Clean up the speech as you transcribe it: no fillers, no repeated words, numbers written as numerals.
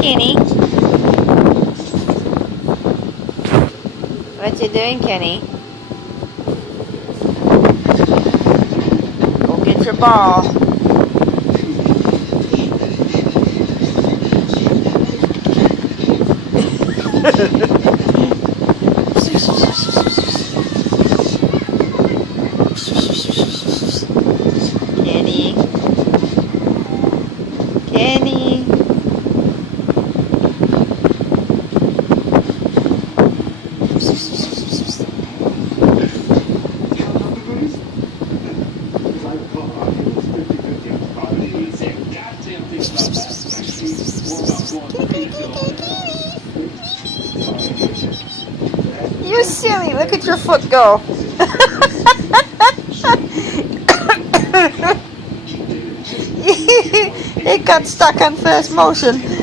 Kenny? What you doing, Kenny? Go get your ball. Kenny. Kenny. You're silly. Look at your foot go. It got stuck on first motion.